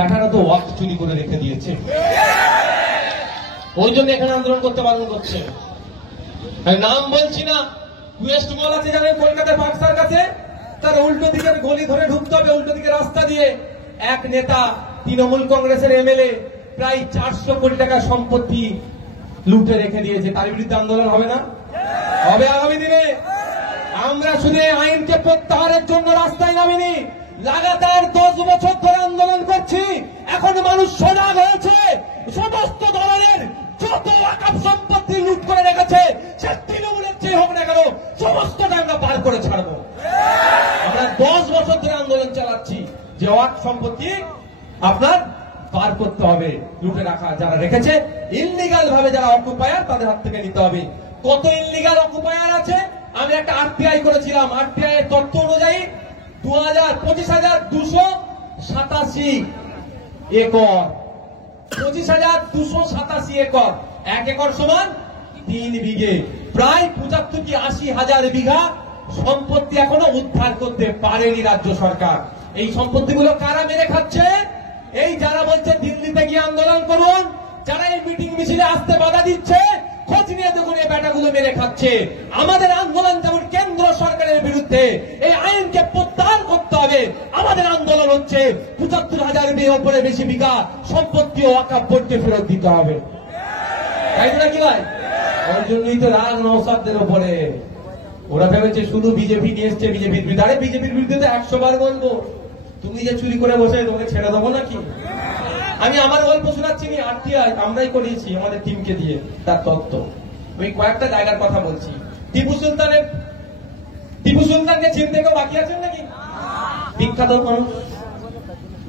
টাকাটা তো ওয়াক্ফ চুরি করে রেখে দিয়েছে, ওই জন্য এখানে আন্দোলন করতে বারণ করছে। নাম বলছি না, ওয়েস্ট মল আছে জানেন কলকাতার বাক্সার কাছে, তার উল্টো দিকের গলি ধরে ঢুকতে হবে, উল্টো দিকে রাস্তা দিয়ে এক নেতা তৃণমূল কংগ্রেসের এমএলএ প্রায় 400 কোটি টাকা সম্পত্তি লুটে রেখে দিয়েছে। তার বিরুদ্ধে আন্দোলন হবে না? হবে আগামী দিনে। আমরা শুধু আইনকে প্রত্যাহারের জন্য রাস্তায় নামিনি, লাগাতার 10 বছর ধরে আন্দোলন করছি। এখন মানুষ সজাগ হয়েছে, সমস্ত ধরনের যত ওয়াকফ সম্পত্তি লুট করে রেখেছে, সে তৃণমূলের চেয়ে হোক না কেন, সমস্তটা আমরা বার করে ছাড়বো। আমরা 10 বছর ধরে আন্দোলন চালাচ্ছি যে ওয়াকফ সম্পত্তি আপনার বার করতে হবে, লুটে রাখা যারা রেখেছে, ইললিগাল ভাবে যারা অকুপায়ার তাদের হাত থেকে নিতে হবে। কত ইললিগাল অকুপায়ার আছে? আমি একটা আরটিআই করেছিলাম, আরটিআই এর তথ্য অনুযায়ী 25,287 একর, 25,287 একর, 1 একর সমান 3 বিঘে, প্রায় 75 কি 80 হাজার বিঘা সম্পত্তি এখনো উদ্ধার করতে পারেনি রাজ্য সরকার। এই সম্পত্তিগুলো কারা মেরে খাচ্ছে? এই যারা বলছে দিল্লিতে গিয়ে আন্দোলন করুন, যারা এই মিটিং মিছিলে আসতে বাধা দিচ্ছে, খোঁজ নিয়ে দেখুন এই বেটাগুলো মেরে খাচ্ছে। আমাদের আন্দোলন যেমন কেন্দ্র সরকারের বিরুদ্ধে, এই আইনকে প্রত্যাহার করতে হবে, আমাদের আন্দোলন হচ্ছে 75,000 উপরে বেশি বিঘা সম্পত্তি ও ওয়াকফ বোর্ডকে ফেরত দিতে হবে। তাই তো নাকি ভাই? ওই জন্যই তো রাগ নওশাদদের উপরে। ওরা ভেবেছে শুধু বিজেপি নিয়ে এসছে, বিজেপির বিরুদ্ধে। আরে বিজেপির বিরুদ্ধে তো 100 বার বলবো, তুমি যে চুরি করে বসে তোমাকে ছেড়ে দেবো নাকি? আমি আমার গল্প শোনাচ্ছি নি, আরটিআই আমরাই করিয়েছি আমাদের টিমকে দিয়ে তার তথ্য। ওই কয়েকটা জায়গার কথা বলছি। টিপু সুলতানকে চিনতে কেউ বাকি আছেন নাকি? বিখ্যাত মানুষ,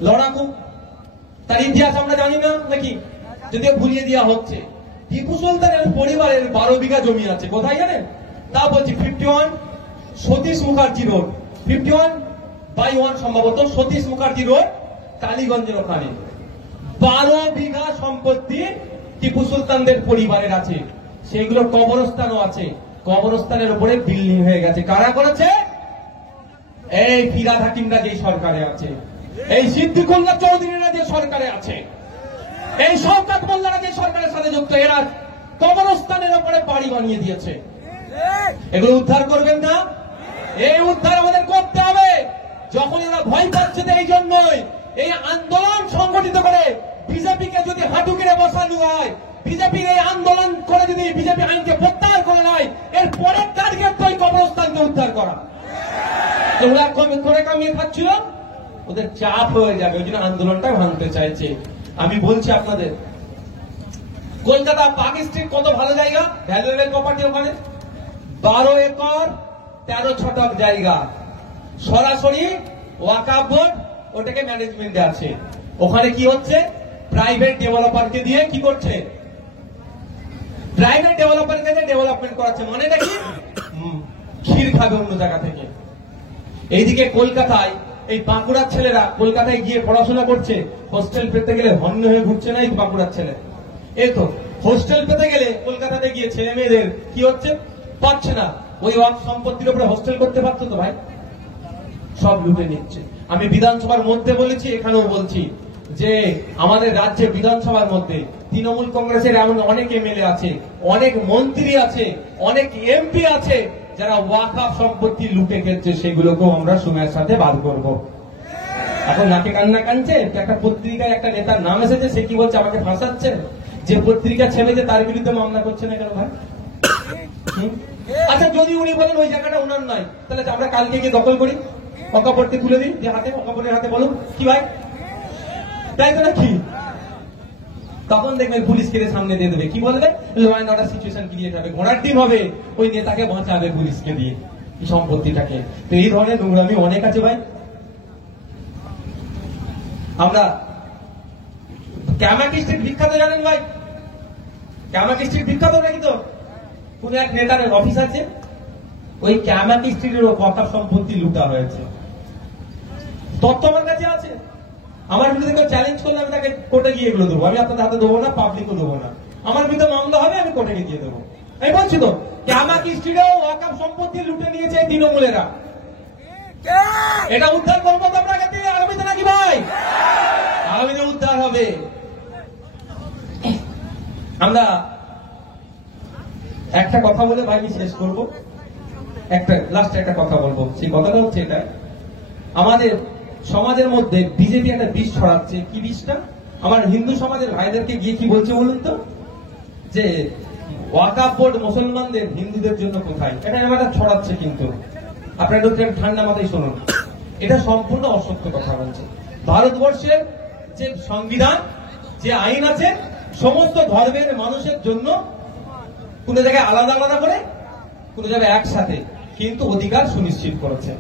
লড়াকু, তার ইতিহাস আমরা জানি না নাকি? যদিও ভুলিয়ে দেওয়া হচ্ছে। টিপু সুলতানের পরিবারের 12 বিঘা জমি আছে, কোথায় জানেন? তা বলছি 51 সতীশ মুখার্জি রোড, 51/1 সম্ভবত সতীশ মুখার্জি রোড, কালীগঞ্জের ওখানে 12 বিঘা সম্পত্তি টিপু সুলতানদের পরিবারের আছে। সেগুলো কবরস্থানও আছে, কবরস্থানের উপরে বিল্ডিং হয়ে গেছে। কারা করেছে? এই ফিরাদ হাকিমরা যে সরকারে আছে, এই সিদ্দিকুল্লাহ চৌধুরীরা যে সরকারে আছে, এই শওকত মোল্লারা যে সরকারের সাথে যুক্ত, এরা কবরস্থানের উপরে বাড়ি বানিয়ে দিয়েছে। এগুলো উদ্ধার করবেন না? এই উদ্ধার আমাদের করতে হবে। যখন এরা ভয় পাচ্ছে, এই জন্যই এই আন্দোলন সংগঠিত করে বিজেপিকে যদি হাঁটু কেড়ে বসানো হয়, বিজেপির এই আন্দোলন করে যদি বিজেপি আইনকে প্রত্যাহার করে নেয়, এর পরের টার্গেট তো এই কবরস্থানকে উদ্ধার করা। ওরা করে কামিয়ে খাচ্ছিল, ওদের চাপ হয়ে যাবে, ওই জন্য আন্দোলনটা ভাঙতে চাইছে। আমি বলছি আপনাদের, কলকাতা পার্ক স্ট্রিট কত ভালো জায়গা, ভ্যালুয়েবল প্রপার্টি, ওখানে 12 একর 13 ছটাক জায়গা, সরাসরি ওয়াকফ বোর্ড ওটাকে ম্যানেজমেন্টে আছে। ওখানে কি হচ্ছে? প্রাইভেট ডেভেলপারকে দিয়ে কি করছে? প্রাইভেট ডেভেলপারকে দিয়ে ডেভেলপমেন্ট করাচ্ছে। মানে নাকি ক্ষীর খাবে অন্য জায়গা থেকে। এইদিকে কলকাতায় এই বাঁকুড়ার ছেলেরা কলকাতায় গিয়ে পড়াশোনা করছে, হোস্টেল পেতে গেলে হন্য হয়ে ঘুরছে না এই বাঁকুড়ার ছেলে। এই তো হোস্টেল পেতে গেলে কলকাতাতে গিয়ে ছেলে মেয়েদের কি হচ্ছে? পাচ্ছে না। ওই ওয়াকফ সম্পত্তির উপরে হোস্টেল করতে পারতো তো ভাই, সব লুটে নিচ্ছে। আমি বিধানসভার মধ্যে বলেছি, এখানেও বলছি যে আমাদের রাজ্যে বিধানসভার মধ্যে তৃণমূল কংগ্রেসের এমন অনেক এমএলএ আছে, অনেক মন্ত্রী আছে, অনেক এমপি আছে যারা ওয়াকফ সম্পত্তি লুটে খেলছে। সেগুলোকেও আমরা সময়ের সাথে বার করব। এখন নাকে কান্না কানছে, একটা পত্রিকায় একটা নেতার নাম এসেছে, সে কি বলছে? আমাকে ফাঁসাচ্ছে। যে পত্রিকা ছেড়েছে তার বিরুদ্ধে মামলা করছে না কেন ভাই? আচ্ছা, যদি উনি বলেন ওই জায়গাটা ওনার নয়, তাহলে আমরা কালকে গিয়ে দখল করি, অকাপড়টি তুলে দিই, যে হাতে অকাপড়ের হাতে বলুন কি ভাই, তাই তো নাকি? তখন দেখবেন পুলিশ কেড়ে সামনে দিয়ে দেবে, কি বলবে? Law and order situation create হবে, ঘোড়ার ডিম হবে, ওই নেতাকে বাঁচাবে পুলিশকে দিয়ে সম্পত্তিটাকে। তো এই ধরনের নোংরামি অনেক আছে ভাই। আমরা ক্যামাকি স্ট্রিট বিখ্যাত জানেন ভাই? ক্যামাকি স্ট্রিট বিখ্যাত নাকি? তো কোন এক নেতার অফিস আছে, ওই ক্যামাকি স্ট্রিটের ওয়াকফ সম্পত্তি লুটা হয়েছে। তথ্য আমার কাছে আছে। আমার বিরুদ্ধে কেউ চ্যালেঞ্জ করলে আমি তাকে কোর্টে গিয়ে এগুলো দেবো। আমি আপনাদের হাতে দেবো না, পাবলিকও দেবো না। আমার বিরুদ্ধে মামলা হবে, আমি কোর্টে গিয়ে দেবো। আমি বলছি তো, ক্যামাকি স্ট্রিটেও ওয়াকফ সম্পত্তি লুটে নিয়েছে তৃণমূলেরা। এটা উদ্ধার করবো তো আমরা আগামীতে নাকি ভাই? আগামীতে হবে। আমরা একটা কথা বলে ভাই শেষ করব, লাস্ট একটা কথা বলবো। সেই কথাটা হচ্ছে এটা, আমাদের সমাজের মধ্যে বিজেপি একটা বিষ ছড়াচ্ছে। কি বিষটা? আমার হিন্দু সমাজের ভাইদেরকে গিয়ে কি বলছে বলুন তো, যে ওয়াকাফ বোর্ড মুসলমানদের হিন্দুদের জন্য কোথায়, এটা একটা ছড়াচ্ছে। কিন্তু আপনারা একটু ঠান্ডা মাথায় শুনুন, এটা সম্পূর্ণ অসত্য কথা বলছে। ভারতবর্ষের যে সংবিধান, যে আইন আছে, সমস্ত ধর্মের মানুষের জন্য কোন জায়গায় আলাদা আলাদা করে, কোন জায়গায় একসাথে কিন্তু অধিকার সুনিশ্চিত করেছে।